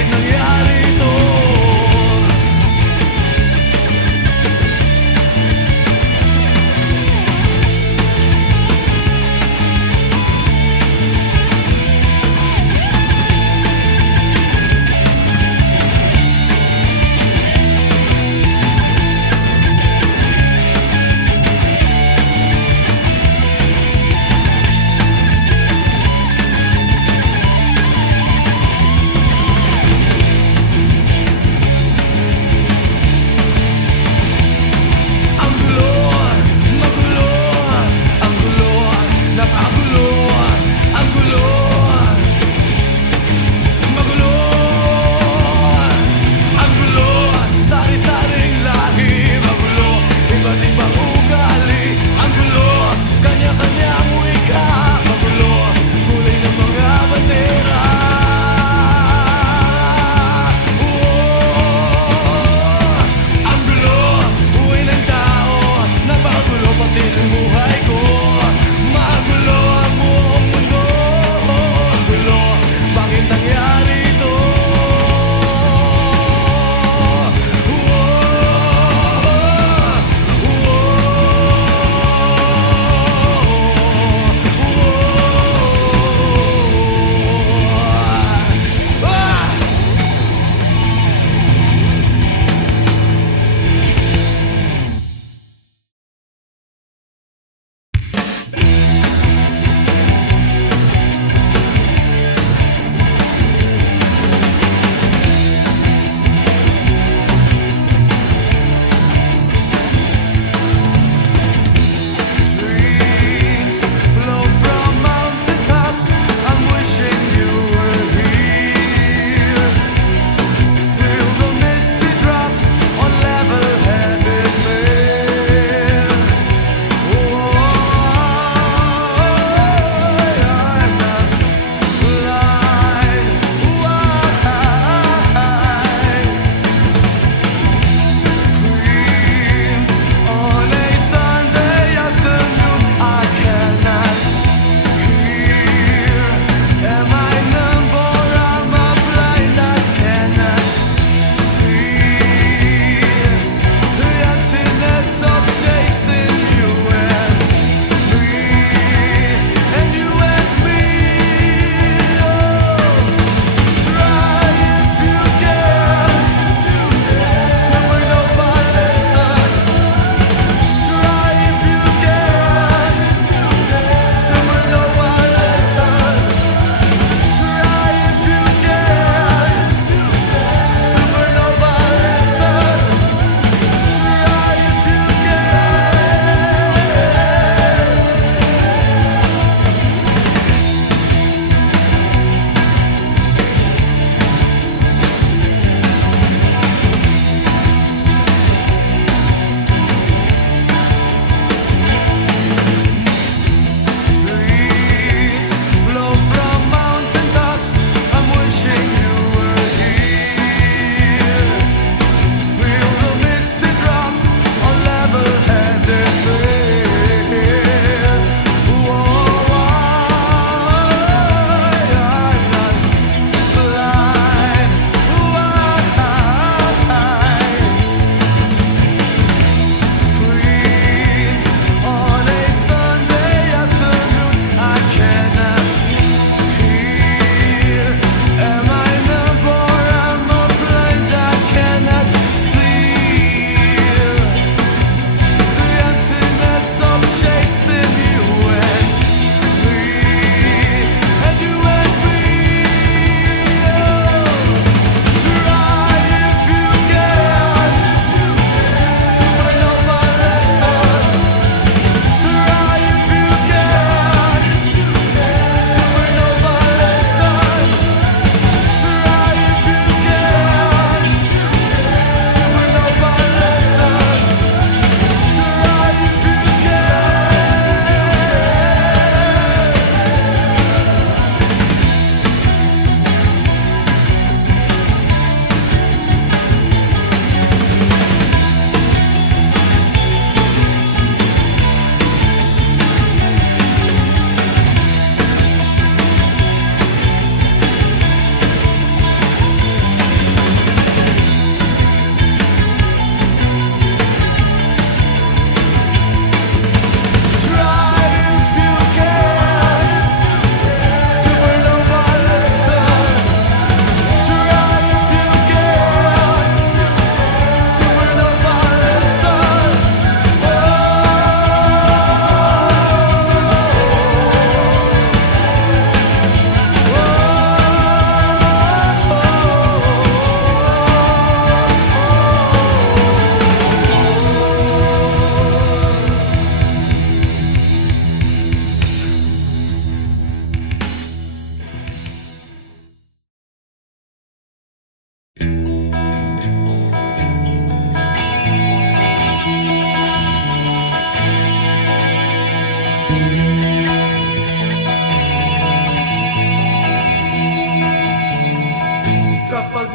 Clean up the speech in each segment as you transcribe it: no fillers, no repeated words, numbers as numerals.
bakit nangyari ito?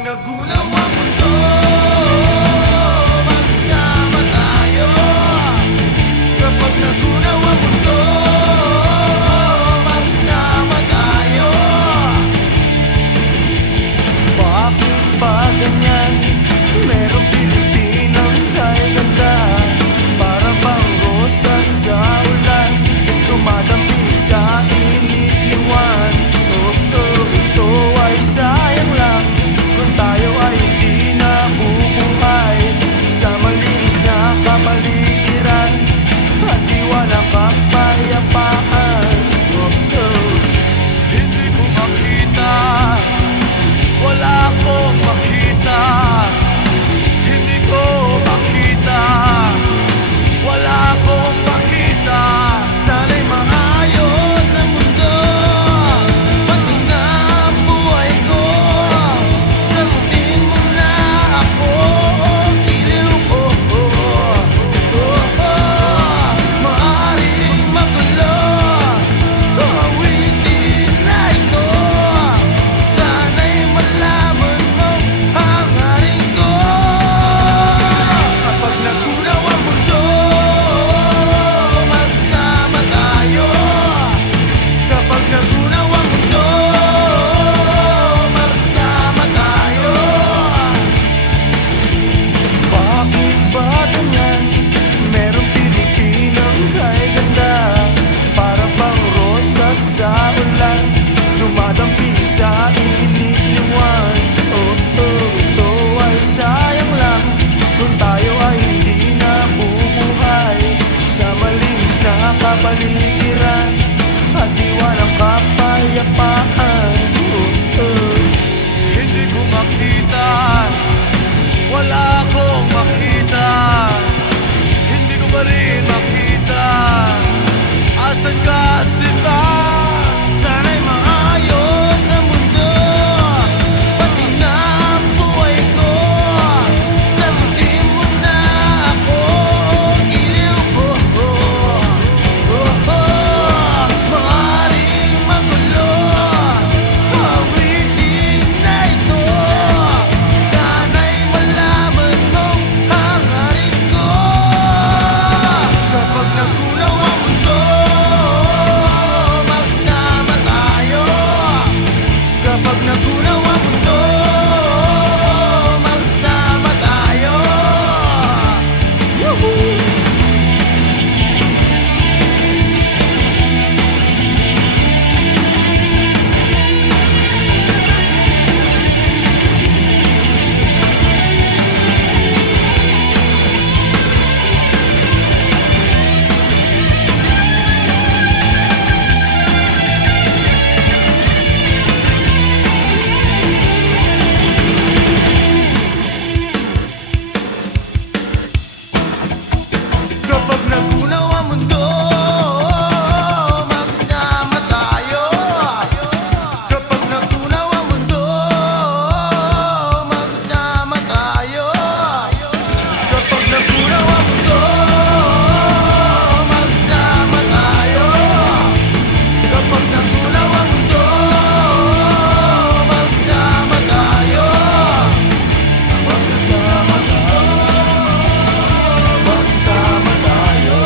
nagunaw ang mundo, magsama tayo. Kapag nagunaw ang mundo, magsama tayo. Bakit ba ganyan? Merong Pilipinang kay ganda, para bang rosas sa ulan, dumadampi sa init-liwan. Ito ay sayang lang kung tayo ay hindi nabubuhay sa malinis na kapaligiran at di walang kapayapaan. Hindi ko makita, wala akong makita. Hindi ko makita, wala akong makita. Sana'y maayos ang mundo, pati na ang buhay ko. Sagutin mo na ako, giliw ko. Maaaring magulo ang awitin na ito. Sana'y malaman mo ang hangarin ko. Kapag nagunaw ang mundo, magsama tayo. Kapag nagunaw ang mundo, magsama tayo. Bakit ba ganyan? Merong Pilipinang kay ganda, para bang rosas sa ulan, dumadampi sa init-liwan. Ito ay sayang lang kung tayo ay hindi nabubuhay sa malinis na kapaligiran at di walang kapayapaan. Hindi ko makita, wala akong makita. Hindi ko pa rin makita, asan ka sita? Sana'y maayos ang mundo, pati na ang buhay ko. Sagutin mo na ako, giliw ko. Maaaring magulo ang awitin na ito. Sana'y malaman mong hangarin ko. Kapag nagunaw ang mundo, magsama tayo. Kapag nagunaw ang mundo, magsama tayo. Woohoo! Kapag nagunaw ang mundo, magsama tayo. Kapag nagunaw ang mundo, magsama tayo. Kapag nagunaw ang mundo, magsama tayo. Kapag nagunaw ang mundo, magsama tayo. Magsama tayo. Magsama tayo.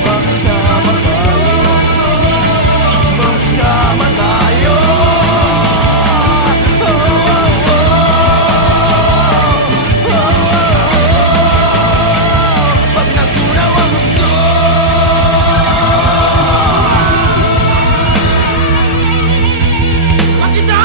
Magsama tayo. Magsama tayo. Pag nagunaw ang mundo, mag-isa!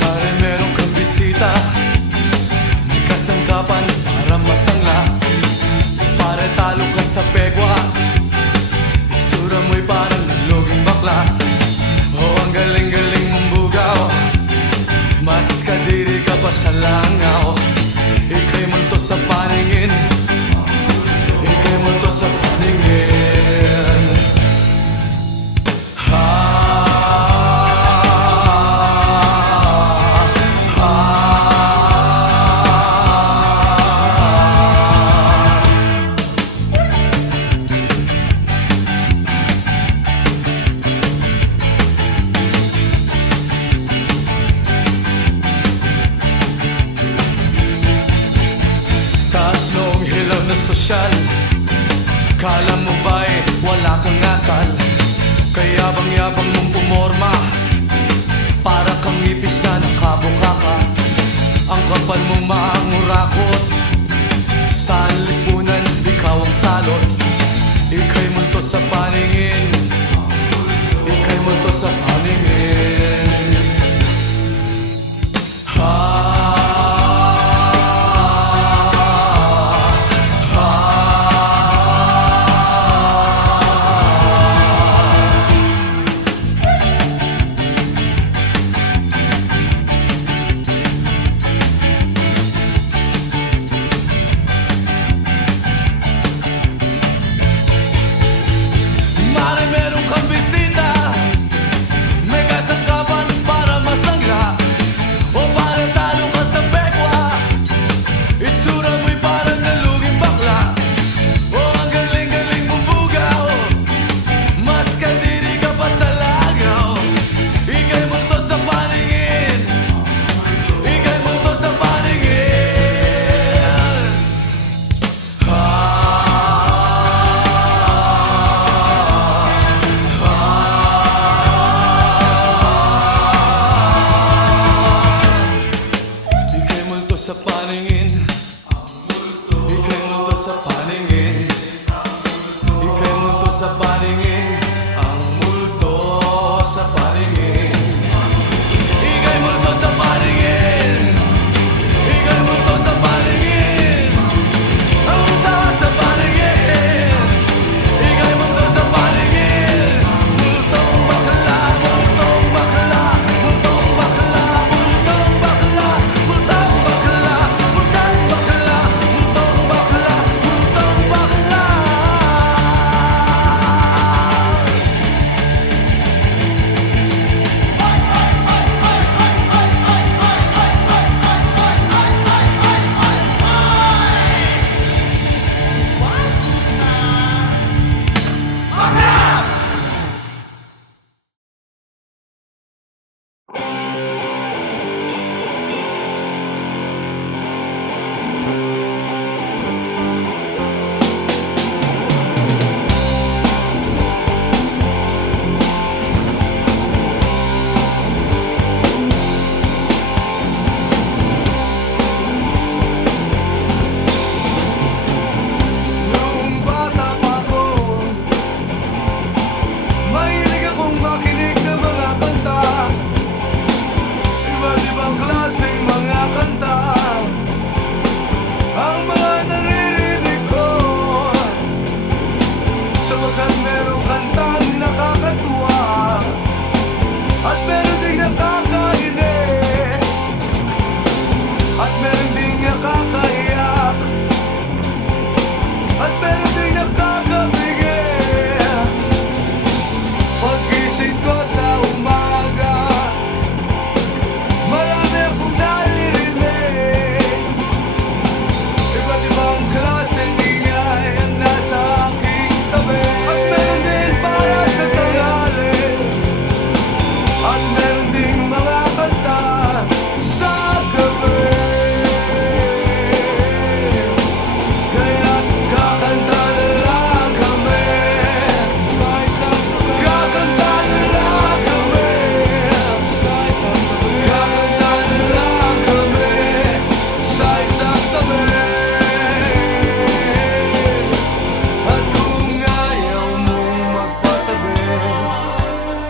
Pare, meron kang bisita, may kasangkapan para masangla. Pare, talo ka sa pegwa, itsura mo'y parang naluging bakla. Oh, ang galing-galing mong bugaw, mas kadiri ka pa sa langaw. Ika'y multo sa paningin, ika'y multo sa paningin. Ah, sosyal. Kala mo ba'y wala kang asal? Kaya bang yabang mong pumorma, para kang ipis na nakabukaka. Ang kapal mong mangurakot, sa lipunan ikaw ang salot. Ika'y multo sa paningin, ika'y multo sa paningin. Meron kang bisita, may kasangkapan para masangla, o para talo ka sa pekwa. Itsura mo'y parang naluging bakla, o ang galing-galing mong bugaw, mas kadiri ka pa sa lagaw. Ika'y multo sa paningin, ika'y multo sa paningin. Sa paningin, ika'y multo sa paningin, ika'y multo sa paningin, ang multo sa paningin. Ika'y multo sa paningin, ika'y multo sa paningin, ang multo sa paningin. Ika'y multo sa paningin, multong bakla, multong bakla, multong bakla, multong bakla, multong bakla.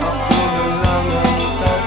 Ako na lang ang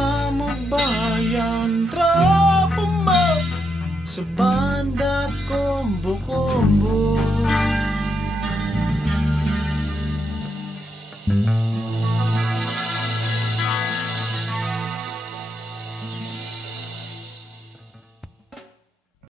amo bayan tropa mo sa banda at combo-combo.